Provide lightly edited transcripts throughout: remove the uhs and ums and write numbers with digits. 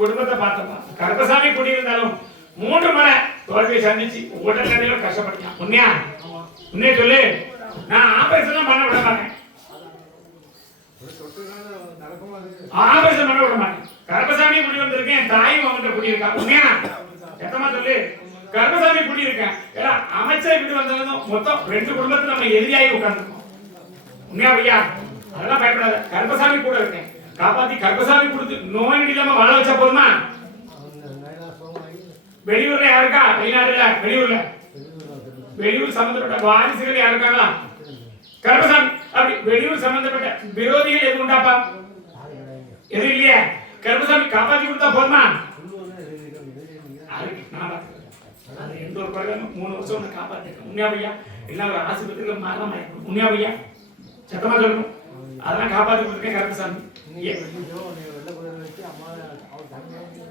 குடும்பத்தை பார்த்தோமா கருப்பசாமி குடியிருந்தாலும் 3 முறை தோல்வியை சந்திச்சு உடல்நிலையில கஷ்டப்பட்டான். உண்மையா உண்மையை சொல்லு. நான் ஆபரேஷன் பண்ண விட மாட்டேன். ஆபரேஷன் பண்ண விட மாட்டேன். கருப்பசாமி குடி வந்திருக்கேன். தாயும் அவன்கிட்ட குடியிருக்கா. உண்மையா எத்தமா சொல்லு. கருப்பசாமி குடியிருக்கேன். ஏன்னா அமைச்சர் வீட்டு வந்தாலும் மொத்தம் 2 குடும்பத்தை நம்ம எதிரியாகி உட்கார்ந்துருக்கோம். உண்மையா ஐயா அதெல்லாம் பயப்படாத. கருப்பசாமி கூட இருக்கேன். காப்பாத்தி கருப்பசாமி கொடுத்து நோய் இல்லாம வாழ வச்சா போதுமா? வெளியூர்ல யாருக்கா? வெளிநாடுல வெளியூர் சம்பந்தப்பட்ட வாரிசுகள் யாரு இருக்காங்களா? கருப்பசாமி அப்படி வெளியூர் சம்பந்தப்பட்ட விரோதிகள் எது உண்டாப்பா? எது இல்லையே. கருப்பசாமி காப்பாத்தி கொடுத்தா போதுமா? அது எந்த ஒரு குறையும் 3 வருஷம் ஒன்று காப்பாற்றிருக்கேன். உண்மையா பையா எல்லாம் ஒரு ஆஸ்பத்திரியில் மரணம் ஆயிருக்கும். உண்மையா பையா சத்தமா சொல்லணும். அதெல்லாம் காப்பாற்றி கொடுத்துருக்கேன் கருப்பசாமி.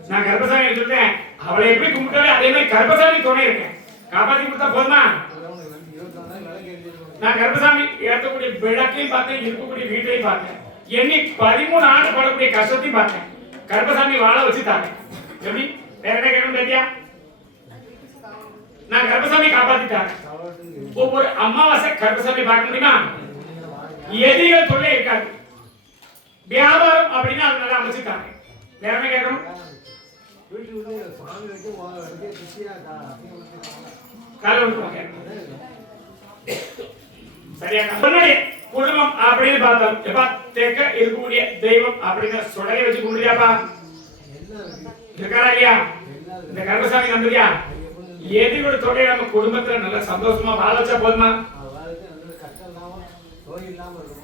நான் கருப்பசாமி சொல்றேன். அவளை எப்படி கும்பிட்டாலே அதே மாதிரி கருப்பசாமி துணை இருக்கேன். காப்பாற்றி கொடுத்தா போதுமா? நான் கருப்பசாமி ஏற்றக்கூடிய விளக்கையும் பார்த்தேன், இருக்கக்கூடிய வீட்டையும் பார்த்தேன். எண்ணி 13 ஆண்டு படக்கூடிய கஷ்டத்தையும் பார்த்தேன். கருப்பசாமி வாழ வச்சுட்டாங்க. எப்படி வேற என்ன கேட்கணும் கேட்டியா? நான் கருப்பசாமி காப்பாத்திட்டாங்க. ஒவ்வொரு அமாவாசை கருப்பசாமி பார்க்க முடியுமா? எதிரிகள் தொல்லை இருக்காது. வியாபாரம் அப்படின்னா அது நல்லா அமைச்சுட்டாங்க. வேற என்ன கேட்கணும்? சரியா குடும்பம் அப்படின்னு பார்த்தோம். எப்பா தெற்க இருக்கக்கூடிய தெய்வம் அப்படின்னு சுடலை வச்சு கும்பிடுறியாப்பா? இருக்காரா இல்லையா? இந்த கருப்பசாமி நம்புறியா? எதிரோட தொழிலை நம்ம குடும்பத்துல நல்ல சந்தோஷமா வாழ வச்சா போதுமா?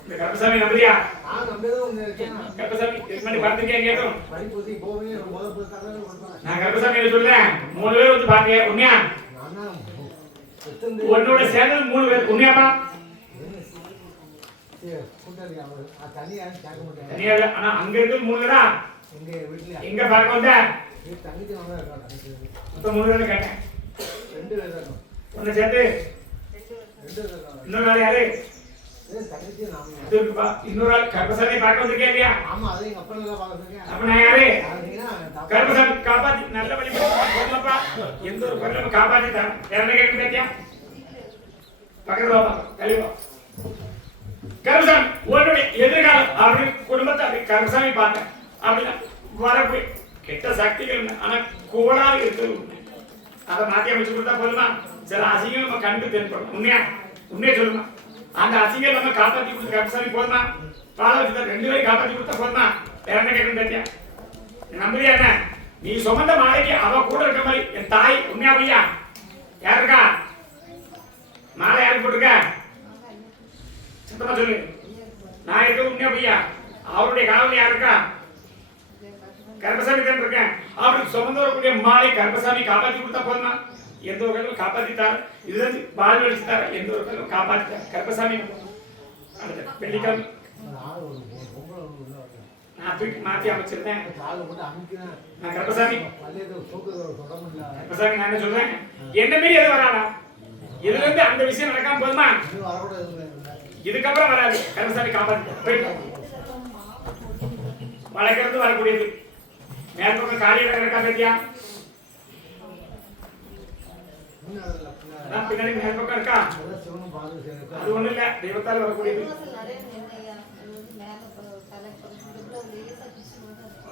இந்த கருப்பசாமி நம்புறியா? கருப்பசாமி பார்த்துருக்கேன் கேட்கும். நான் கருப்பசாமி சொல்றேன் 3 பேர் வந்து பாருங்க. உண்மையா உன்னோட சேர்ந்தது 3 பேர். உண்மையாப்பா? ஆனா அங்க இருக்கிறது 3 பேரா? எங்க பார்க்க வந்த? மொத்தம் 3 பேர் கேட்டேன். ஒன்னு சேர்த்து இன்னொரு நாள் யாரு? இன்னொரு ஆள் கருப்பசாமி பார்க்க வந்திருக்கேன் இல்லையா? அப்ப நான் யாரு? கருப்பசாமி காப்பாத்தி நல்ல வழி போதுமாப்பா. எந்த ஒரு பொருளும் காப்பாத்தி தரேன். என்ன கேட்க கேட்டியா? பக்கத்துல வா, கழிவா. கருப்பசாமி உன்னுடைய எதிர்காலம் அப்படி குடும்பத்தை அப்படி கருப்பசாமி பார்த்தேன். அப்படின்னா வரப்போய் கெட்ட சக்திகள் ஆனா கோளாறு இருக்கிறது உண்மை. அதை மாத்தி அமைச்சு கொடுத்தா போதுமா? சில அசிங்கம் நம்ம கண்டு தென்படும். உண்மையா சொல்லுமா? அந்த அசிங்கம் நம்ம காப்பாற்றி கொடுத்து கருப்பசாமி போதுமா? வாழ வச்சு 2 பேரும் காப்பாற்றி கொடுத்தா போதுமா? வேற என்ன கேட்கணும் கேட்டியா? நம்புறியா என்ன? நீ சுமந்த மாலைக்கு அவ கூட இருக்க மாதிரி என் தாய். உண்மையா பையா? யார் இருக்கா? மாலை யாருக்கு போட்டிருக்க? சத்தமா சொல்லு. நான் இருக்க. உண்மையா பையா? அவருடைய காவல் யார் இருக்கா? கருப்பசாமி தான் இருக்கேன். அப்படி சுமந்து வரக்கூடிய மாலை கருப்பசாமி காப்பாற்றி கொடுத்தா போதுமா? எந்த ஒரு கல்லும் காப்பாற்றித்தார். இதுதான் வாழ்வு அடிச்சுட்டார். எந்த ஒரு கல்லும் காப்பாற்றிட்டார் கருப்பசாமி. அடுத்த வெள்ளிக்கிழமை நான் தூக்கி மாற்றி அமைச்சிருந்தேன். நான் கருப்பசாமி நான் என்ன சொல்றேன்? என்ன மீறி எது வராடா? இதுல இருந்து அந்த விஷயம் நடக்காம போதுமா? இதுக்கப்புறம் வராது. கருப்பசாமி காப்பாற்றி வளர்க்கறது வரக்கூடியது. மேற்பக்கம் காலியாக இருக்கா கேட்டியா? பின்னாடி மேற்பக்கம் இருக்கா? அது ஒண்ணு இல்ல, தெய்வத்தால் வரக்கூடியது.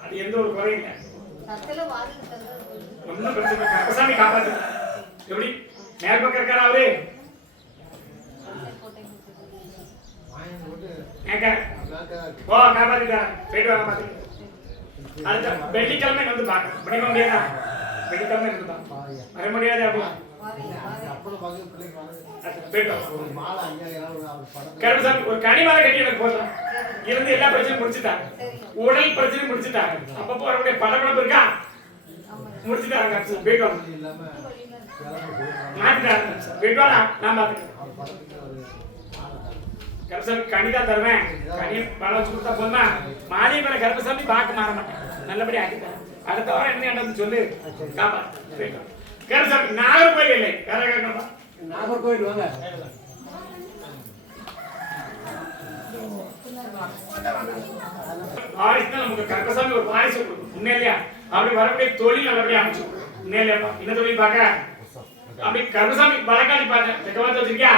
அது எந்த ஒரு குறையும் இல்லை. ஒன்னும் பிரச்சனை. கருப்பசாமி காப்பாத்து. எப்படி மேற்பக்கம் இருக்காரா அவரு? ஓ காப்பாத்திட்டா. போயிட்டு வாங்க பாத்து. அடுத்த வெள்ளிக்கிழமை வந்து பார்க்க முடியுமா? முடியாதா? வெள்ளிக்கிழமை வந்து பார்க்க வர முடியாது. அப்படி கருப்பசாமி ஒரு கனிமலை கட்டி எனக்கு போடுறான். இருந்து எல்லா பிரச்சனையும் முடிச்சுட்டாங்க. உடல் பிரச்சனையும் முடிச்சுட்டாங்க. அப்பப்போ வரக்கூடிய படப்படப்பு இருக்கா? முடிச்சுட்டாங்க. போயிட்டு வாங்க. மாத்திட்டாங்க. போயிட்டு வாடா, நான் பார்த்துக்கிறேன். கருப்பசாமி கனிதான் தருவேன். கனி பழம் வச்சு கொடுத்தா போதுமா? மாலை மேல கருப்பசாமி பார்க்க மாற மாட்டேன். நல்லபடி ஆக்கிட்டேன். அடுத்த வாரம் என்ன நடந்து சொல்லு. காப்பாத்து. கருப்பசாமி நாகர்கோயில் இல்லை. வேற கேட்கணுமா? நாகர்கோயில் வாங்க. வாரிசு நமக்கு கருப்பசாமி ஒரு வாரிசு கொடுக்கும். உண்மையா இல்லையா? அப்படி வரக்கூடிய தொழில் நல்லபடியா அமைச்சு உண்மையிலேப்பா என்ன தொழில் பார்க்க அப்படி கருமசாமி பலக்காளி பார்த்தேன் செக்கவாத்து வச்சிருக்கியா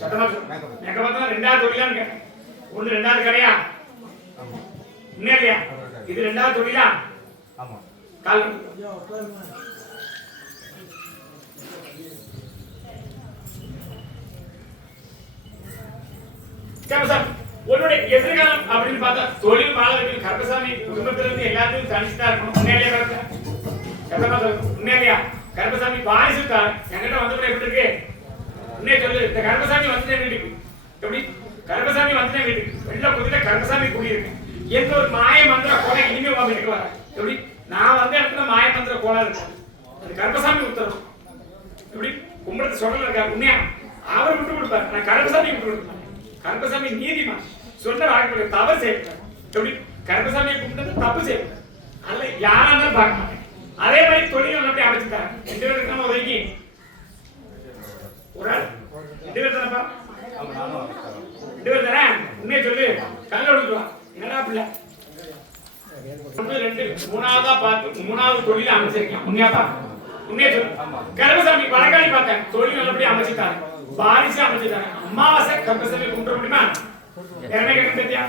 சத்தமா செக்கவாத்து ரெண்டாவது தொழிலான்னு கேட்டேன் ஒண்ணு ரெண்டாவது கடையா உண்மையிலையா இது ரெண்டாவது தொழிலா கால் கருமசாமி உன்னுடைய எதிர்காலம் அப்படின்னு பார்த்தா தொழில் வாழ வைக்கணும் கருமசாமி குடும்பத்துல இருந்து எல்லாத்தையும் தனிச்சுதான் இருக்கணும் உண்மையிலேயே உண்மையிலையா கருமசாமி வாரிசு என்கிட்ட வந்து எப்படி இருக்கு உண்மையை சொல்லு இந்த கருமசாமி வந்துட்டேன் வீட்டுக்கு எப்படி கருமசாமி வந்துட்டேன் வீட்டுக்கு வெள்ள குதிரை கருமசாமி குடியிருக்கு எந்த ஒரு மாய மந்திர கோலை இனிமே உங்க வீட்டுக்கு வர எப்படி நான் வந்த இடத்துல மாய மந்திர கோலா இருக்கும் அது கருமசாமி உத்தரவு எப்படி கும்பலத்தை சொல்லல இருக்காரு உண்மையா அவர் விட்டு கொடுப்பாரு நான் கருமசாமி விட்டு கொடுப்பேன் கருமசாமி நீதிமா சொன்ன வாய்ப்பு தவறு செய்யக்கூடாது எப்படி கருமசாமியை கும்பிட்டு தப்பு செய்யக்கூடாது அல்ல யாராலும் பார்க்க மாட்டேன் அதே மாதிரி தொழில் நல்லபடியா அமைச்சுட்டாங்க ரெண்டு பேருக்கு நம்ம ஒதுக்கி ஒரு ஆள் ரெண்டு பேர் தானப்பா ரெண்டு பேர் தானே உண்மையை சொல்லு கல்ல ஒடுக்குவா என்னடா பிள்ளை ஒன்று ரெண்டு மூணாவதா பார்த்து மூணாவது தொழில அமைச்சிருக்கேன் உண்மையாப்பா உண்மையை சொல்லு கருமசாமி வழக்காளி பார்த்தேன் தொழில் நல்லபடியா அமைச்சுட்டாங்க வாரிசு அமைச்சுட்டாங்க அமாவாசை கருமசாமி கும்பிட முடியுமா என்ன கேட்க தெரியா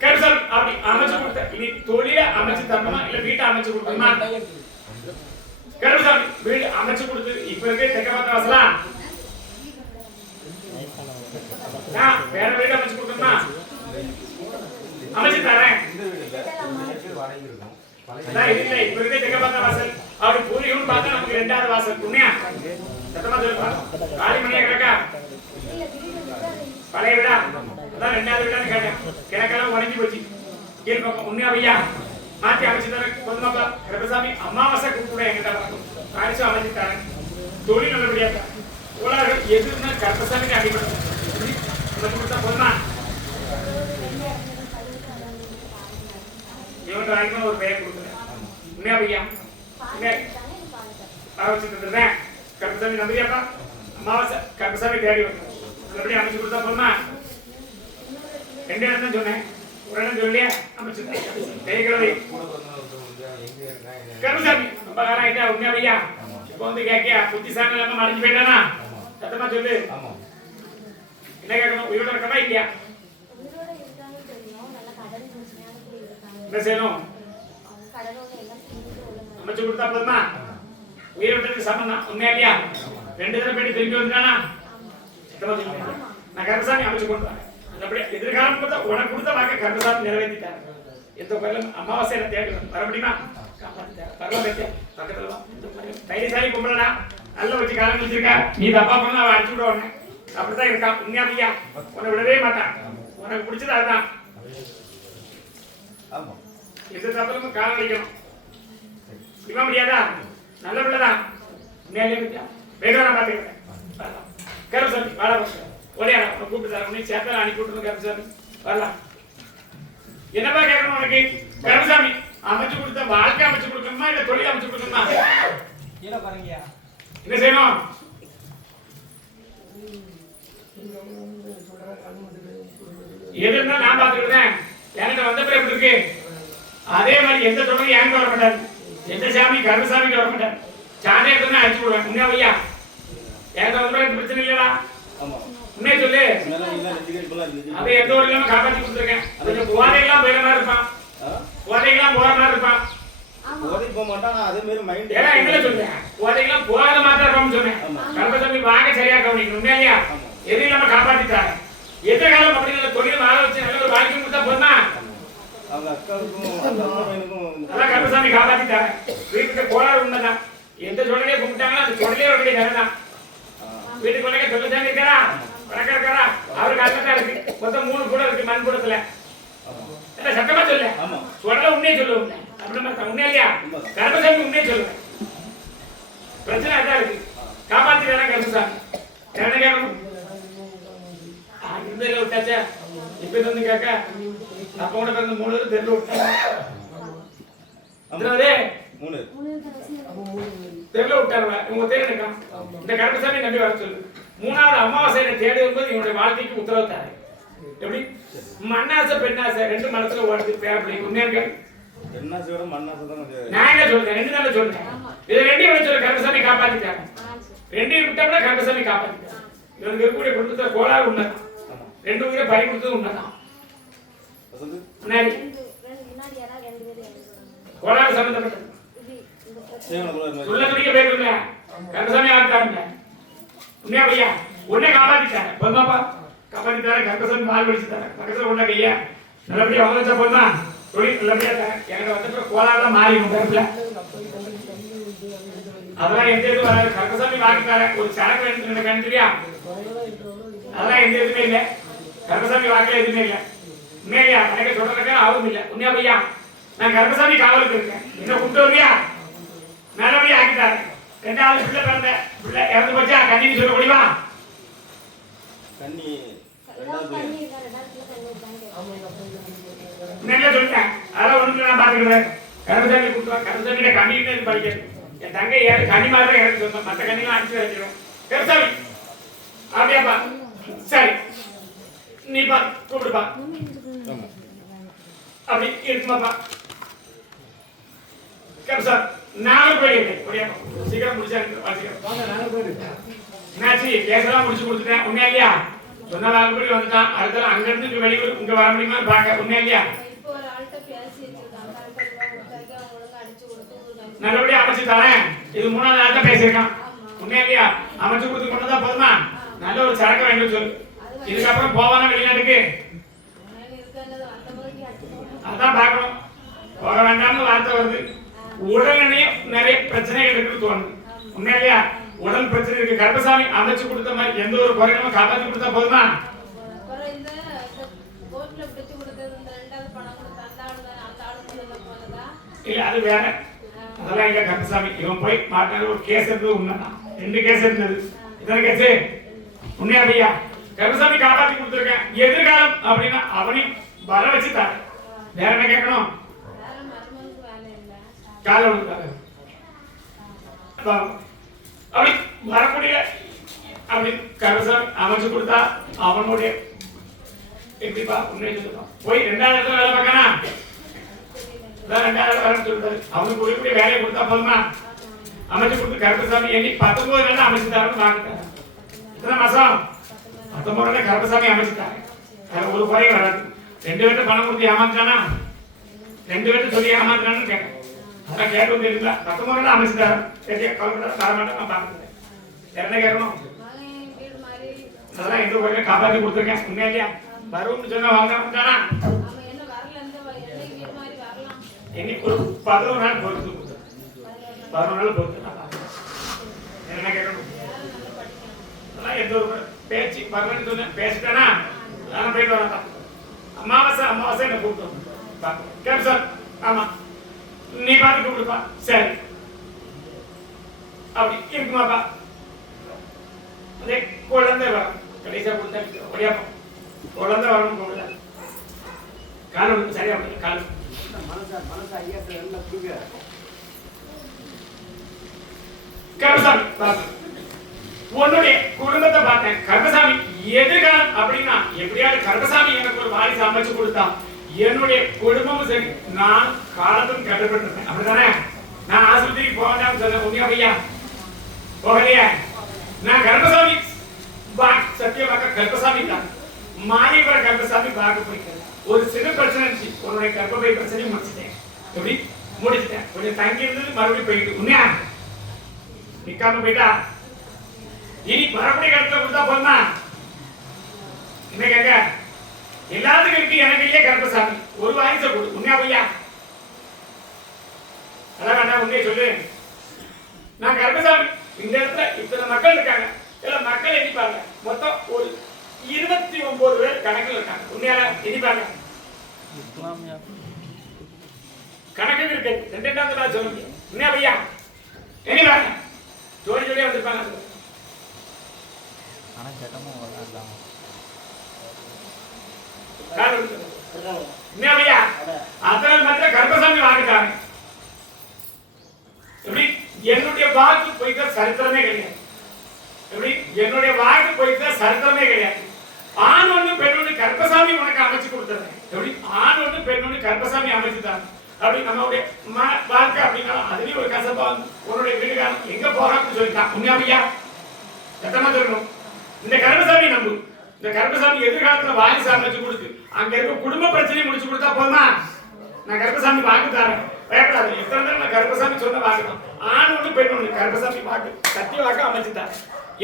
கருமசாமி அப்படி அமைச்சு கொடுத்த இனி தொழில அமைச்சு தரணுமா இல்ல வீட்டை அமைச்சு கொடுக்கணுமா கருமசாமி வீடு அமைச்சு கொடுத்து இப்ப இருக்க தெற்கமாத்த வாசலா வேற வீடு அமைச்சு கொடுக்கணுமா அமைச்சு தரேன் இல்ல இப்ப இருக்க தெற்கமாத்த வாசல் அப்படி பூரியும் பார்த்தா நமக்கு ரெண்டாவது வாசல் உண்மையா சத்தமா சொல்லுப்பா காலி மணியா கிடக்கா பழைய விடா அதான் ரெண்டாவது விடான்னு கேட்டேன் கிழக்கெல்லாம் உடஞ்சி போச்சு கீழ் பக்கம் உண்மையா ஐயா மாற்றி அமைச்சு தரேன் பொதுமாப்பா கருமசாமி அமாவாசை கூட எங்கிட்ட வரணும் வாரிசும் அமைச்சு தரேன் தொழில் நல்லபடியா தான் உலகம் எதுன்னா கருமசாமிக்கு அடிபடும் கொடுத்தா பொதுமா இவன் வாய்ப்பு ஒரு பெயர் கொடுக்குறேன் உண்மையா ஐயா வச்சுட்டு இருந்தேன் கருமசாமி நம்பியாப்பா அமாவாசை கருமசாமி தேடி வரும் நல்லபடியா அமைச்சு கொடுத்தா போதுமா ரெண்டு இடம் தான் சொன்னேன் ஒரு இடம் சொல்லியா அமைச்சு கருமசாமி ரொம்ப காலம் ஆயிட்டா உண்மையா ஐயா இப்ப வந்து கேட்கியா புத்திசாமி இல்லாம மறைஞ்சு போயிட்டானா சத்தமா சொல்லு என்ன கேட்கணும் உயிரோட இருக்கமா இல்லையா என்ன செய்யணும் அமைச்சு கொடுத்தா போதுமா உயிரோட்டத்துக்கு சம்பந்தம் உண்மையா இல்லையா ரெண்டு தடவை போயிட்டு திரும்பி வந்துட்டானா நான் கருமசாமி அமைச்சு கொண்டு வரேன் எதிர்காலம் கொடுத்த உனக்கு கொடுத்த வாக்க கருமசாமி நிறைவேற்றிட்டார் எந்த கோயிலும் அமாவாசையில தேடி வர முடியுமா பரவாயில்ல பக்கத்துல தைரியசாலி கும்பிடா நல்ல வச்சு காலம் வச்சிருக்கா நீ தப்பா பண்ண அவன் அடிச்சு விட உடனே அப்படித்தான் இருக்கா உண்மையா ஐயா உன்னை விடவே மாட்டான் உனக்கு பிடிச்சது அதுதான் எந்த தப்பிலும் காலம் வைக்கணும் இவன் முடியாதா நல்ல பிள்ளைதான் உண்மையாலே பத்தியா வேக நான் பாத்துக்கிறேன் கருமசாமி வாழ ஒரே கூப்பிட்டு உன்னை சேர்த்தா அனுப்பி விட்டுருங்க கருமசாமி வரலாம் என்னப்பா கேட்கணும் உனக்கு கருமசாமி அமைச்சு கொடுத்த வாழ்க்கை அமைச்சு கொடுக்கணுமா இல்ல தொழில் அமைச்சு கொடுக்கணுமா என்ன செய்யணும் எது இருந்தா நான் பாத்துக்கிட்டேன் என்கிட்ட வந்த பேர் எப்படி இருக்கு அதே மாதிரி எந்த தொடர்பு எனக்கு வர மாட்டாரு எந்த சாமி கருமசாமிக்கு வர மாட்டாரு சாண்டே எடுத்து அடிச்சு விடுவேன் உண்மையா ஐயா என்கிட்ட வந்த பேர் பிரச்சனை இல்லையா உண்மையை சொல்லு அதை எந்த ஒரு இல்லாம காப்பாற்றி கொடுத்துருக்கேன் அதுக்கு போதையெல்லாம் போயிட மாதிரி இருப்பான் போதையெல்லாம் போற மாதிரி இருப்பான் போதைக்கு போக மாட்டான் அதே மாதிரி மைண்ட் ஏன்னா என்ன சொல்றேன் போதையெல்லாம் போகாத மாதிரி இருப்பான்னு சொன்னேன் கருமசாமி வாங்க சரியா கவனிக்கணும் உண்மையா இல்லையா எது இல்லாம காப்பாற்றிட்டாரு எதிர்காலம் அப்படி இல்லை தொழில் வாழ வச்சு நல்ல ஒரு வாழ்க்கை கொடுத்தா போதுமா அவங்க அக்காவுக்கும் அதான் கருமசாமி காப்பாற்றிட்டாரு வீட்டுக்கு கோளாறு உண்மைதான் எந்த சொல்லையே கும்பிட்டாங்களோ அந்த சொல்லையே ஒரு கரெக்ட் வீட்டுக்கு உடனே சொல்லசாமி இருக்காரா வணக்கம் இருக்காரா அவருக்கு அதான் இருக்கு மொத்தம் 3 கூட இருக்கு மண் கூடத்துல சட்டமா சொல்லு சொல்ல உண்மையே சொல்லு அப்படின்னு உண்மையா இல்லையா கருமசாமி உண்மையே சொல்லுவேன் பிரச்சனை அதான் இருக்கு காப்பாத்தி வேணா கருமசாமி என்ன கேட்கணும் இருந்ததுல விட்டாச்சா இப்ப வந்து கேட்க அப்ப கூட பிறந்த 3 பேர் தெருல விட்டாங்க தெருல விட்டாருவா உங்க தேர் இந்த கருமசாமி நம்பி வர சொல்லு மூணாவது அமாவாசையை தேடி வரும்போது என்னுடைய வாழ்க்கைக்கு உத்தரவு தாரு. எப்படி மண்ணாசை பெண்ணாசை ரெண்டு மனசுல ஓடுது பேரப்படி உண்மையாக நான் என்ன சொல்றேன் ரெண்டு தானே சொல்றேன். இது ரெண்டையும் விட சொல்ல கருப்பசாமி காப்பாத்திட்டாங்க. ரெண்டையும் விட்டோம்னா கருப்பசாமி காப்பாத்திட்டாங்க. இவனுக்கு இருக்கக்கூடிய குடும்பத்தை கோளாறு உண்மைதான். ரெண்டு உயிரை பறி கொடுத்தது உண்மைதான். கோளாறு சம்பந்தப்பட்டது சொல்ல துணிக்க பேருங்க கருப்பசாமி ஆகிட்டாங்க. உண்மையா பையா உன்னை காப்பாத்திட்டாங்க. பொதுமாப்பா காப்பாத்திட்டாரு. கருப்பசாமி மாறு படிச்சுட்டாரு. பக்கத்துல உள்ள கையா நல்லபடியா வளர்ச்சா போதுமா தொழில் நல்லபடியா எனக்கு வந்து கோளாறுதான் மாறிடும் கருப்புல. அதெல்லாம் எந்த இதுவும் வராது. கருப்பசாமி வாக்குக்கார ஒரு சரக்கு எனக்கு தெரியா அதெல்லாம் எந்த எதுவுமே இல்லை. கருப்பசாமி வாக்குல எதுவுமே இல்லை. உண்மையா எனக்கு சொல்றதுக்காக ஆகும் இல்லை. உண்மையா பையா நான் கருப்பசாமி காவலுக்கு இருக்கேன். என்ன கூப்பிட்டு வருவியா நல்லபடியா ஆக்கிட்டாரு. ரெண்டாவது பிள்ளை பிறந்த பிள்ளை இறந்து போச்சா கண்ணின்னு சொல்ல முடியுமா? நல்லா சொல்லிட்டேன். அதெல்லாம் ஒண்ணு நான் பாத்துக்கிறேன். கருப்பசாமி கூப்பிட்டு கருப்பசாமியில கண்ணின்னு படிக்கிறது. என் தங்கை ஏழு கண்ணி மாதிரி தான் எனக்கு சொந்தம். மற்ற கண்ணிலாம் அடிச்சு வச்சிடும். கருப்பசாமி அப்படியாப்பா சரி நீ பா கூப்பிடுப்பா அப்படி இருக்குமாப்பா. கருப்பசாமி நானும் போயிருக்கேன். சீக்கிரம் முடிச்சா என்னாச்சு கேசெல்லாம் முடிச்சு கொடுத்துட்டேன். உண்மையா இல்லையா? சொன்ன வாக்குப்படி வந்துட்டான். அடுத்த அங்க இருந்து வெளியூர் இங்க வர முடியுமா பாக்க. உண்மையா இல்லையா? நல்லபடியா அமைச்சு தரேன். இது மூணாவது நாள் தான் பேசியிருக்கான். உண்மையா இல்லையா? அமைச்சு கொடுத்து கொண்டு தான் போதுமா? நல்ல ஒரு சரக்கு வேண்டும் சொல்லு. இதுக்கப்புறம் போவானா வெளிநாட்டுக்கு? அதான் பார்க்கணும். போக வேண்டாம்னு வார்த்தை வருது. உடனே நிறைய பிரச்சனைகள் இருக்கு தோணுது. உண்மையா இல்லையா? உடல் பிரச்சனை இருக்கு. கருப்பசாமி அமைச்சு கொடுத்த மாதிரி எந்த ஒரு குறைகளும் காப்பாற்றி கொடுத்தா போதுமா? இல்ல அது வேற. அதெல்லாம் இல்ல கருப்பசாமி. இவன் போய் மாட்டாரு ஒரு கேஸ் இருந்தது உண்மைதான். 2 கேஸ் இருந்தது. இத்தனை கேஸ் உண்மையா பையா? கருப்பசாமி காப்பாற்றி கொடுத்துருக்கேன். எதிர்காலம் அப்படின்னா அவனையும் வர வச்சு தாரு. வேற என்ன கேட்கணும்? கால அப்படி வரக்கூடிய அப்படி கருப்பசாமி அமைச்சு கொடுத்தா அவனுடைய எப்படிப்பா உண்மையை சொல்லுவான். போய் 2வது இடத்துல வேலை பார்க்கனா 2வது வேலை சொல்றாரு. அவனுக்கு கூடிய வேலையை கொடுத்தா போதுமா? அமைச்சு கொடுத்து கருப்பசாமி எண்ணி 19 நாள் அமைச்சு தரணும் வாங்கிட்டாரு. இத்தனை மாசம் 19 நாள் கருப்பசாமி அமைச்சுட்டாரு. ஒரு குறையும் வராது. 2 பேர்ட்ட பணம் கொடுத்து ஏமாத்தானா 2 பேர்ட்ட சொல்லி ஏமாத்தானு கேட்க அதான் கேட்கும் தெரியல. 19 நாள் அமைச்சுட்டாரு. சரியா கவலைப்படாத தரமாட்டேன் நான் பார்த்துட்டேன். என்ன கேட்கணும்? அதெல்லாம் எந்த குறையும் காப்பாற்றி கொடுத்துருக்கேன். உண்மையா இல்லையா? வரும்னு சொன்னா வாங்க மாட்டானா? இன்னைக்கு ஒரு 11 நாள் பொறுத்து கொடுத்தேன். 11 நாள் பொறுத்து என்ன கேட்கணும்? அதெல்லாம் எந்த ஒரு பேச்சு வரலன்னு சொன்னேன். பேசிட்டேனா நான் போயிட்டு வரேன். அமாவாசை என்ன கூப்பிட்டோம் கேப் சார். ஆமா நீ பார்த்து கூப்பிடுப்பா. சரி அப்படி இருக்குமாப்பா? அதே குழந்தை வரும். கடைசியா கொடுத்தா ஒடியாப்பா குழந்தை வரணும். கூப்பிடல காலம் சரியா காலம் கருப்பசாமி பார்த்து உன்னுடைய குடும்பத்தை பார்த்தேன். கருப்பசாமி எதிர்காலம் அப்படின்னா எப்படியாவது கருப்பசாமி எனக்கு ஒரு வாரிசு அமைச்சு கொடுத்தா என்னுடைய குடும்பமும் சரி நான் காலத்தும் கட்டுப்பட்டிருக்கேன். அப்படித்தானே? நான் ஆஸ்பத்திரிக்கு போகலாம்னு சொன்னேன். உண்மையா பையா? போகலையா? நான் கருப்பசாமி சத்தியமாக கருப்பசாமி தான் மாரியவர கருப்பசாமி பார்க்க போய்க்கிறேன். ஒரு சிறு பிரச்சனை இருந்துச்சு. உன்னுடைய கர்ப்பப்பை பிரச்சனையும் முடிச்சுட்டேன். எப்படி முடிச்சுட்டேன்? கொஞ்சம் தங்கி இருந்தது மறுபடியும் போயிட்டு உண்மையா நிக்காம போயிட்டா இனி மறுபடியும் கருத்துல கொடுத்தா போதுமா? என்ன கேட்க எல்லாத்துக்கும் இருக்கு. எனக்கு இல்லையே கருப்பசாமி ஒரு வாரிசை கொடு. உண்மையா பையா? அதான் வேண்டாம் உண்மையை சொல்லு. நான் கருப்பசாமி இந்த இடத்துல இத்தனை மக்கள் இருக்காங்க. எல்லாம் மக்கள் எண்ணிப்பாங்க. மொத்தம் ஒரு 29 பேர் கணக்கில் இருக்காங்க. உண்மையால எண்ணிப்பாங்க. கணக்கு இருக்கு. 2வது நாள் சொல்லுங்க. உண்மையா பையா? எண்ணிப்பாங்க. ஜோடி ஜோடியா வந்திருப்பாங்க. கருப்பசாமி வாங்கிட்டாங்க. எப்படி என்னுடைய வாக்கு போய்க்க சரித்திரமே கிடையாது. எப்படி என்னுடைய வாக்கு போயிட்டு சரித்திரமே கிடையாது. ஆண் ஒண்ணு பெண் ஒண்ணு கருப்பசாமி உனக்கு அமைச்சு கொடுத்துறேன். எப்படி ஆண் ஒண்ணு பெண் ஒண்ணு கருப்பசாமி அமைச்சுட்டாங்க. அப்படி நம்மளுடைய வாழ்க்கை அப்படின்னா அதுலயும் ஒரு கசப்பா உன்னுடைய வீட்டுக்காரன் எங்க போறான்னு சொல்லிட்டான். உண்மையா சத்தமா சொல்லணும். இந்த கருப்பசாமி நம்பு. இந்த கருப்பசாமி எதிர்காலத்துல வாரிசு அமைச்சு கொடுத்து அங்க இருக்க குடும்ப பிரச்சனையை முடிச்சு கொடுத்தா போதுமா? நான் கருப்பசாமி வாக்கு தரேன், பயப்படாது. எத்தனை நேரம் நான் கருப்பசாமி சொன்ன வாக்கு தான். ஆண் ஒண்ணு பெண் ஒண்ணு கருப்பசாமி வாக்கு சத்திய வாக்கு அமைச்சுட்டார்.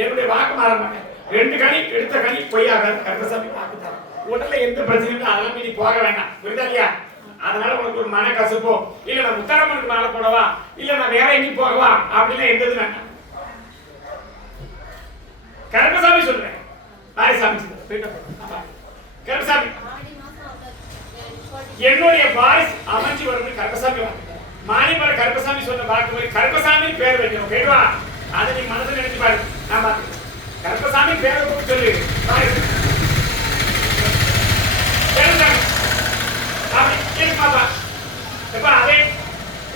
என்னுடைய வாக்கு மாற மாட்டேன். 2 கனி எடுத்த கனி பொய்யாகாது. கருப்பசாமி வாக்கு தரேன். உடல்ல எந்த பிரச்சனையும் அதெல்லாம் நீ போக வேண்டாம். புரியுதா இல்லையா? அதனால உனக்கு ஒரு மன கசப்போ இல்ல நான் முத்தாரம்மனுக்கு மாலை போடவா இல்ல நான் வேற எங்கேயும் போகவா அப்படின்னா எந்தது வேண்டாம். கருப்பசாமி சொல்றேன். வாரிசாமி கருப்பசாமி என்னுடைய வாரிசு அமைஞ்சு வருது. கருப்பசாமி மாணிமர கருப்பசாமி சொன்ன வாக்கு மாதிரி கருப்பசாமி பேர் வைக்கணும். கேடுவா அதை நீ மனசுல நினைச்சு பாரு. நான் பார்த்து கருப்பசாமி பேரை கூப்பிட்டு சொல்லு. பாப்பா எப்ப அதே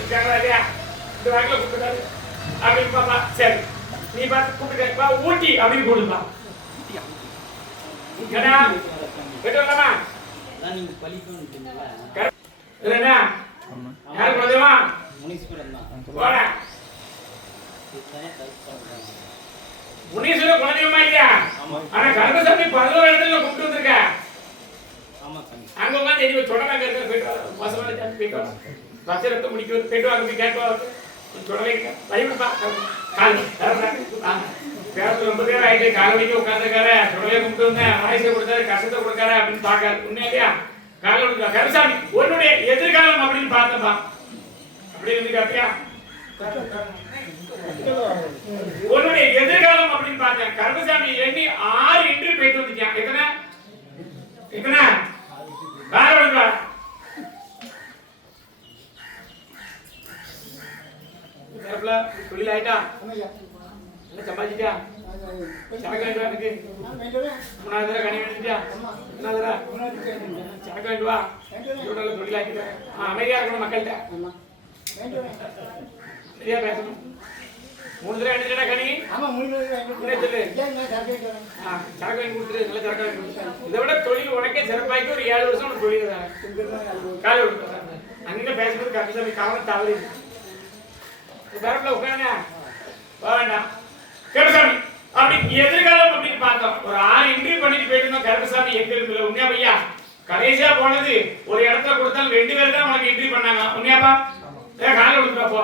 இல்லையா இந்த வாக்கில கூப்பிட்டாரு அப்படின்னு பாப்பா. சரி நீ பார்த்து கூப்பிட்டு ஊட்டி அப்படின்னு கூடுப்பா. யாரு குலதெய்வா? முனீஸ்வரர் குலதெய்வமா இல்லையா? ஆனா கருப்பசாமி 11 இடத்துல கூப்பிட்டு வந்திருக்க. அங்க உட்காந்து எரி சொடலாங்க இருக்க போயிட்டு பசங்களை ஜாஸ்தி போயிட்டு வச்சரத்தை முடிக்கிறது போயிட்டு வாங்க போய் கேட்பா சொடலைங்க வழிவிடுப்பா. கால் பேரத்துல ரொம்ப பேர் ஆயிட்டு காலடிக்கு உட்காந்துருக்காரு. சொடலையை கும்பிட்டு வந்தேன், வாய்ஸை கொடுத்தாரு, கஷ்டத்தை கொடுக்காரு அப்படின்னு பாக்காது. உண்மையா இல்லையா? கால கொடுத்தா கருசாமி உன்னுடைய எதிர்காலம் அப்படின்னு பார்த்தப்பா. அப்படி வந்து காப்பியா உன்னுடைய எதிர்காலம் அப்படின்னு பார்த்தேன். கருப்பசாமி எண்ணி 6 இன்டர்வியூ போயிட்டு வந்துட்டான். எத்தனை எத்தனை தொழில் ஆயிட்டா சம்பாதிச்சிட்டா சரக்கு 3வது தடவை கனி வேண்டியா 4வது தடவை சரக்கு வேண்டுவா தொழில் ஆக்கிட்ட. அமைதியா இருக்கணும் மக்கள்கிட்ட. சரியா பேசணும். 3 தடவை 2 தடவை கனி சரக்கு வாங்கி கொடுத்துரு. நல்ல சரக்கு வாங்கி கொடுத்து இதை விட தொழில் உனக்கே சிறப்பாக்கி ஒரு 7 வருஷம் உனக்கு தொழில் தானே காலை கொடுத்தாங்க. அங்க பேசும்போது கருப்பசாமி கவனம் தவறி தரப்புல உட்காருங்க வேண்டாம். கருப்பசாமி அப்படி எதிர்காலம் அப்படின்னு பார்த்தோம். ஒரு 6 இன்டர்வியூ பண்ணிட்டு போயிட்டு கருப்பசாமி எங்க இருக்குல்ல. உண்மையா பையா? கடைசியா போனது ஒரு இடத்துல கொடுத்தாலும் 2 பேர் தான் உனக்கு இன்டர்வியூ பண்ணாங்க. உண்மையாப்பா? காலை கொடுத்துருப்பா போ.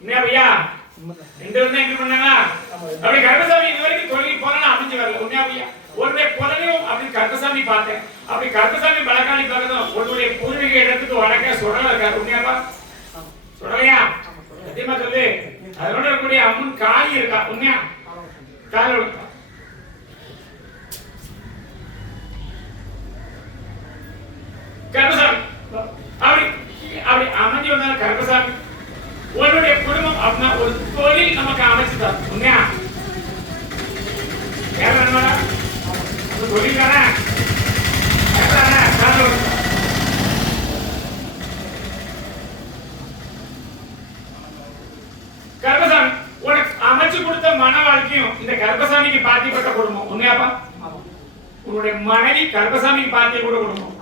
உண்மையா பையா? 2 பேர் தான் இன்டர்வியூ பண்ணாங்களா? அப்படி கருப்பசாமி இது வரைக்கும் தொழில் போனா அமைஞ்சு வரல. உண்மையா பையா? ஒருடைய புலனையும் அப்படி கருப்பசாமி பார்த்தேன். அப்படி கருப்பசாமி பலகாணி பார்த்ததும் உன்னுடைய பூர்வீக இடத்துக்கு வடக்க சுடல இருக்காரு. உண்மையாப்பா? சுடலையா? சத்தியமா சொல்லு. அதோட இருக்கக்கூடிய அம்மன் காளி இருக்கா. உண்மையா? கால கருப்பசாமி அப்படி அப்படி அமைஞ்சு வந்தாரு. கருப்பசாமி உன்னுடைய குடும்பம் அப்படின்னா ஒரு தொழில் நமக்கு அமைச்சுதான். உண்மையா? வேற வேணுமா? தொழில் தானே கருப்பசாமி உனக்கு அமைச்சு கொடுத்த மன வாழ்க்கையும் இந்த கருப்பசாமிக்கு பாத்தியப்பட்ட குடும்பம். உண்மையாப்பா? உன்னுடைய மனைவி கருப்பசாமிக்கு பாத்திய கூட குடும்பம்.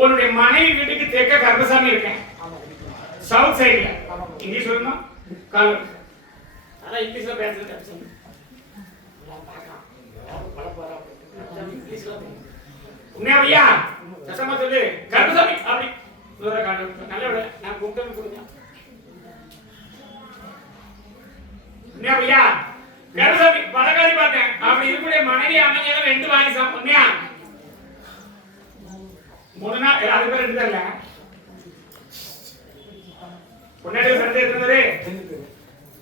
உன்னுடைய மனைவி வீட்டுக்கு தெற்க கருப்பசாமி இருக்கேன். சவுத் சைட்ல இங்கிலீஷ் சொல்லணும். ஆனா இங்கிலீஷ்ல பேசுறது உண்மையா பையா? சத்தமா சொல்லு. கருப்பசாமி அப்படி நல்ல விட நான் கூப்பிட்டு கொடுங்க. உண்மையா பையா? கருப்பசாமி பலகாரி பார்த்தேன். அப்படி இருக்கக்கூடிய மனைவி அமைஞ்சதான் 2 வாரிசாம். உண்மையா? 3 நாள் 2 பேர் 2 தரல பொன்னாடி பிறந்து இருந்தது.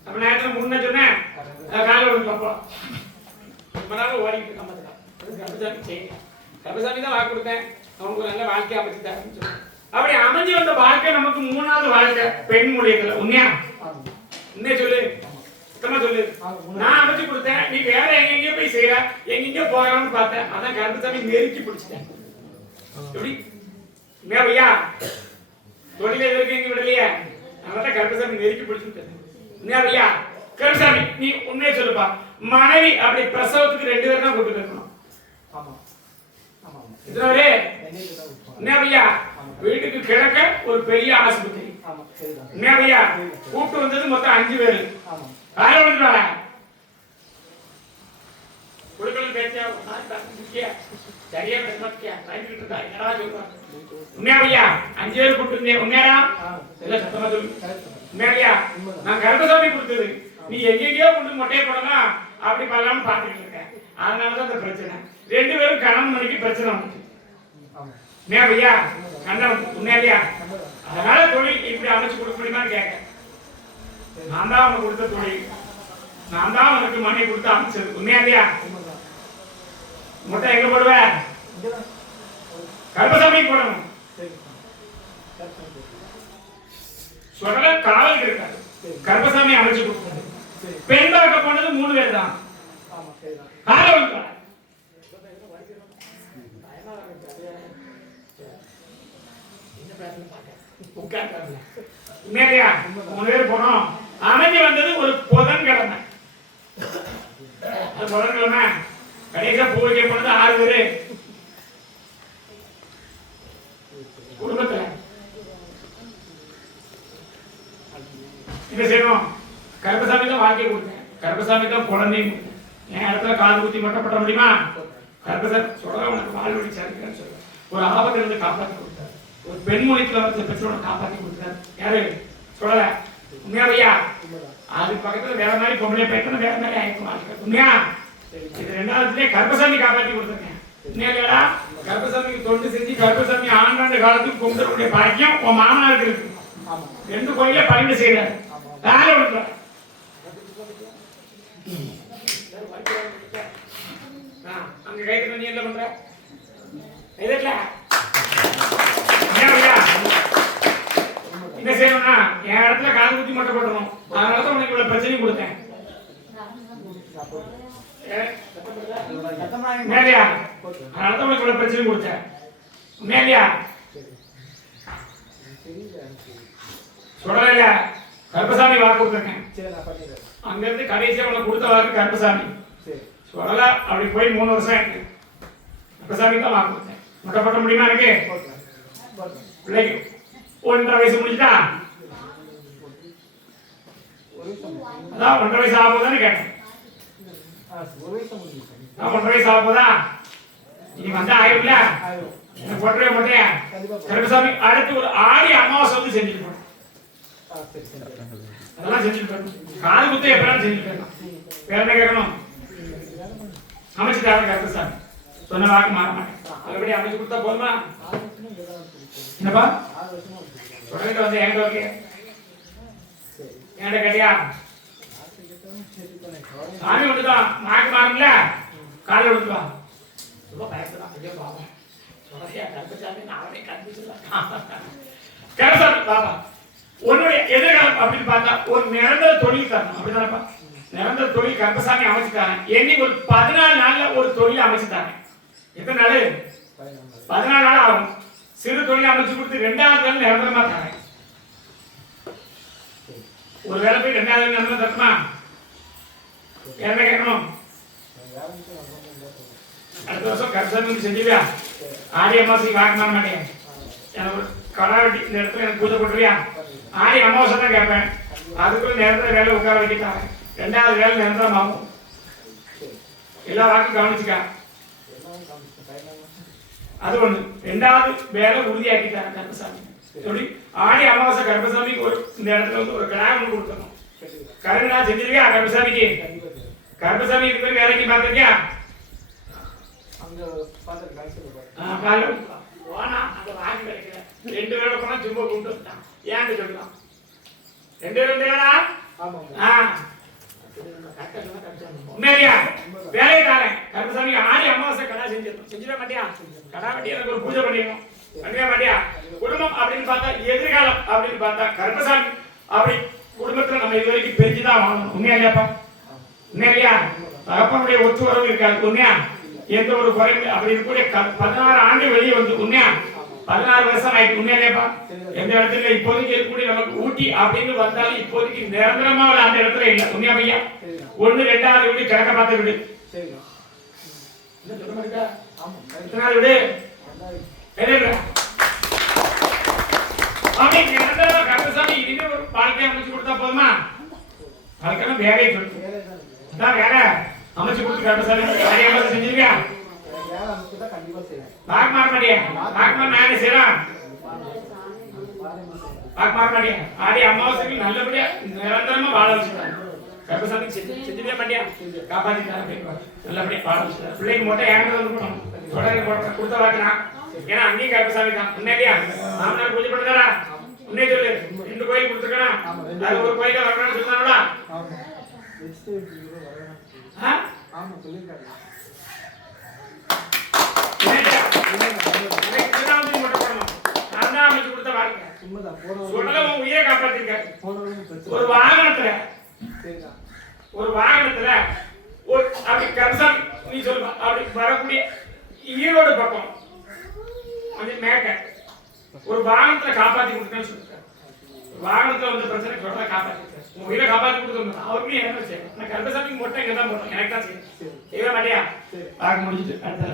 அப்ப நான் எத்தனை 3 சொன்னேன். காலை கொடுப்பா ரொம்ப நாள் ஓடிட்டு இருக்க. கருப்பசாமி தான் வாக்கு கொடுத்தேன். அவனுக்கு ஒரு நல்ல வாழ்க்கை அமைச்சு தரேன்னு சொன்னேன். அப்படி அமைஞ்சு வந்த வாழ்க்கை நமக்கு 3வது வாழ்க்கை பெண் மூலியத்துல. உண்மையா? உண்மையா சொல்லு. சுத்தமா சொல்லு. நான் அமைச்சு கொடுத்தேன். நீ வேற எங்கெங்கயோ போய் செய்யற, எங்கெங்கயோ போகலாம்னு பார்த்தேன். அதான் கருப்பசாமி நெருக்கி பிடிச்சிட்டேன். எப்படி உண்மையா பையா? தொழில எதுக்கு எங்க விடலையே? அதனால கருப்பசாமி நெருக்கி பிடிச்சிட்டு ஐயா கருப்பசாமி நீ உண்மையை சொல்லுப்பா. மனைவி அப்படி பிரசவத்துக்கு 2 பேரும் தான் கூட்டு போயிருக்கணும். இதுவரை ஐயா வீட்டுக்கு கிழக்க ஒரு பெரிய ஆஸ்பத்திரி. ஐயா கூட்டு வந்தது மொத்தம் 5 பேரு. யாரும் வந்துடுவாங்க குழுக்கள் பேச்சா சரியா பேச ரைட்டு இருக்கா என்னடா சொல்றாங்க. உண்மையா 5 பேர் கூப்பிட்டுருந்தேன். உண்மையா இல்ல சத்தமா சொல்லு. உண்மையா நான் கருப்பசாமி கொடுத்தது நீ எங்கெங்கயோ கொண்டு மொட்டையை போடனா அப்படி பண்ணலாம்னு பாத்துக்கிட்டு இருக்கேன். அதனாலதான் அந்த பிரச்சனை. 2 பேரும் கணவன் மணிக்கு பிரச்சனை வந்துச்சு. உண்மையா கண்ணன் உண்மையா அதனால தொழில் இப்படி அமைச்சு கொடுக்க முடியுமான்னு கேட்க. நான் தான் அவனுக்கு கொடுத்த தொழில். நான் தான் அவனுக்கு மணி கொடுத்து அமைச்சது. உண்மையா மொட்டை எங்க போடுவ? கருப்பசாமி போடணும். சொல்ல காவலுக்கு இருக்காது. கருப்பசாமி அமைச்சு கொடுத்தது. பெண் பார்க்க போனது 3 பேர் தான். உண்மையா 3 பேர் போனோம். அமைஞ்சு வந்தது ஒரு புதன்கிழமை. புதன்கிழமை கடைசியா பூ வைக்க போனது 6 பேரு குடும்பத்துல. என்ன செய்யணும்? கருப்பசாமி தான் வாழ்க்கை கொடுத்தேன். கருப்பசாமி தான் குழந்தையும் கொடுத்தேன். என் இடத்துல கால் ஊத்தி மட்டும் பட்ட முடியுமா? கருப்பசாமி சொல்ற உனக்கு வாழ்வழி சேர்க்கிறேன்னு சொல்ல ஒரு ஆபத்துல இருந்து காப்பாற்றி கொடுத்தாரு. ஒரு பெண் மொழித்துல வந்து பெற்றோட காப்பாற்றி கொடுத்தாரு. யாரு சொல்லல? உண்மையா அது பக்கத்துல வேற மாதிரி பொம்பளை பேக்கணும் வேற மாதிரி ஆயிருக்கும் வாழ்க்கை. உண்மையா இது 2வது கருப்பசாமி காப்பாற்றி கொடுத்துருக்கேன். உண்மையா கருப்பசாமிக்கு தொண்டு செஞ்சு கருப்பசாமி ஆண்டாண்டு காலத்துக்கு கும்பிடக்கூடிய பாக்கியம் உன் மாமனாருக்கு இருக்கு. 2 கோயில பணிந்து செய்யறாரு. யாரை விடுற அங்க கைத்துல நீ என்ன பண்ற? என்ன செய்யணும்னா என் இடத்துல காது குத்தி மட்டும் போட்டணும். அதனாலதான் உனக்கு இவ்வளவு பிரச்சனையும் கொடுத்தேன். மேலியா அதனாலதான் உனக்கு இவ்வளவு பிரச்சனையும் கொடுத்தேன். மேலியா சொல்லல கருப்பசாமி வாக்கு கொடுத்துருக்கேன். அங்க இருந்து கடைசியா உனக்கு கொடுத்த வாக்கு கருப்பசாமி சொல்லல. அப்படி போய் 3 வருஷம் ஆயிருக்கு. கருப்பசாமி தான் வாக்கு கொடுத்தேன். முட்டை போட்ட முடியுமா? எனக்கு பிள்ளைக்கு 1.5 வயசு முடிச்சுட்டா அதான் 1.5 வயசு ஆக போதான்னு கேட்டேன். 1.5 வயசு ஆக போதா? நீ வந்தா ஆயிரும்ல. எனக்கு போட்டவே போட்டே கருப்பசாமி அடுத்து ஒரு ஆடி அமாவாசை வந்து செஞ்சுட்டு போனேன். அதெல்லாம் செஞ்சுட்டு போயிடணும். காது குத்த எப்படிலாம் செஞ்சுட்டு போயிடலாம். வேற என்ன கேட்கணும்? அமைச்சுட்டாரு கருப்பசாமி. சொன்ன வாக்கு மாற மாட்டேன். அதுபடி அமைச்சு கொடுத்தா போதுமா? என்னப்பா சொல்லிட்டு வந்து என்கிட்ட ஓகே என்கிட்ட கேட்டியா? சாமி விட்டுதான் மாக்கு மாறும்ல காலையில் விட்டுவா. ரொம்ப பயப்படலாம். ஐயோ பாபா சொல்றியா கருப்பசாமி நான் அவனே கண்டுபிடிச்சிடலாம். கருப்பசாமி பாபா உன்னுடைய எதிர்காலம் அப்படின்னு பார்த்தா ஒரு நிரந்தர தொழில் தரணும். அப்படிதானப்பா? நிரந்தர தொழில் கருப்பசாமி அமைச்சுட்டாங்க. என்னைக்கு ஒரு 14 நாள்ல ஒரு தொழில் அமைச்சுட்டாங்க. எத்தனை நாள்? 14 நாள் ஆகும். சிறு தொழில் அமைச்சு கொடுத்து 2வது நாள் நிரந்தரமா தரேன். ஒரு வேலை போய் 2வது நாள் நிரந்தரம் தரணுமா? என்ன கேட்கணும்? அடுத்த வருஷம் கருப்பசாமி செஞ்சுவியா? ஆடி அமாவாசைக்கு வாங்க மாற மாட்டேன். எனக்கு ஒரு கடா வெட்டி இந்த இடத்துல எனக்கு பூஜை போட்டுருவியா? ஆடி அமாவாசை தான் கேட்பேன். அதுக்குள்ள நிரந்தர வேலை உட்கார வைக்கிட்டாங்க. 2வது வேலை நிரந்தரம் ஆகும். எல்லா வாக்கும் கவனிச்சுக்கா. அது ஒண்ணு. 2வது வேலை உறுதியாக்கிட்டாங்க கருப்பசாமி. சொல்லி ஆடி அமாவாசை கருப்பசாமிக்கு ஒரு இந்த இடத்துல வந்து ஒரு கிடா ஒன்று கொடுக்கணும். கருங்கடா செஞ்சிருக்கியா கருப்பசாமிக்கு? கருப்பசாமி இதுக்கு பேர் வேலைக்கு பார்த்துருக்கியா? போனா அந்த வாங்கி கிடைக்கல. 2 வேலை போனா சும்மா கூப்பிட்டு வந்துட்டான். ஏன்னு சொல்லலாம். 2 வேலைடா உண்மையா வேலையை தாரேன். கருப்பசாமி ஆடி அமாவாசை கடா செஞ்சிடணும். செஞ்சிட மாட்டியா? கடா வெட்டி எனக்கு ஒரு பூஜை பண்ணிடணும். பண்ணவே மாட்டியா? குடும்பம் அப்படின்னு பார்த்தா எதிர்காலம் அப்படின்னு பார்த்தா கருப்பசாமி அப்படி குடும்பத்துல நம்ம இது வரைக்கும் பெருஞ்சுதான் வாங்கணும். உண்மையா இல்லையாப்பா? உண்மையா? தகப்பனுடைய ஒத்து வரவு இருக்காது. உண்மையா? எந்த ஒரு குறையும் அப்படி இருக்கக்கூடிய 16 ஆண்டு வெளியே வந்து உண்மையா 16 வருஷம் ஆயிட்டு உண்மையிலேப்பா. எந்த இடத்துல இப்போதைக்கு இருக்கக்கூடிய நமக்கு ஊட்டி அப்படின்னு வந்தாலும் இப்போதைக்கு நிரந்தரமா அந்த இடத்துல இல்ல. உண்மையா பையா? 1 2வது வீடு கிழக்க பார்த்த வீடு. எத்தனாவது வீடு? அப்படி நிரந்தரமா கருப்பசாமி இனிமே ஒரு வாழ்க்கை அமைச்சு கொடுத்தா போதுமா? அதுக்கெல்லாம் வேலையை சொல்லு. வேலை அமைச்சு கொடுத்து கருப்பசாமி வேலையை செஞ்சிருக்கியா? பாக்க மாற மாட்டியா? பாக்க மாற நானே செய்யலாம். பாக்க மாற மாட்டியா? ஆடி அமாவாசைக்கு நல்லபடியா நிரந்தரமா வாழ வச்சுட்டாங்க. கருப்பசாமி செஞ்சுட்டே மாட்டியா? காப்பாத்திட்டாங்க. நல்லபடியா வாழ வச்சுட்டாங்க. பிள்ளைங்க மட்டும் ஏங்கிறது வந்து போனோம். தொடர்ந்து கொடுத்த வாக்கலாம். ஏன்னா அங்கேயும் கருப்பசாமி தான். உண்மையிலேயா? மாமனார் பூஜை பண்ணுறாரா? உண்மையை சொல்லு. 2 கோயில் கொடுத்துருக்கா? அது ஒரு கோயில வரணும்னு சொன்னாங்களா? ஒரு வாகனத்துல ஒரு அப்படி கருசாமி நீ சொல்லுவா அப்படி வரக்கூடிய ஈரோடு பக்கம் கொஞ்சம் மேக்க ஒரு வாகனத்துல காப்பாத்தி கொடுத்தேன்னு சொல்லிருக்காரு. வாகனத்துல வந்து பிரச்சனை சொல்றத காப்பாத்தி உங்க உயிரை காப்பாத்தி கொடுத்து அவருமே எனக்கு செய்யணும். நான் கருப்பசாமிக்கு மட்டும் இங்க தான் போறேன். எனக்கு தான் செய்யணும். செய்ய மாட்டியா? பார்க்க முடிஞ்சுட்டு அடுத்த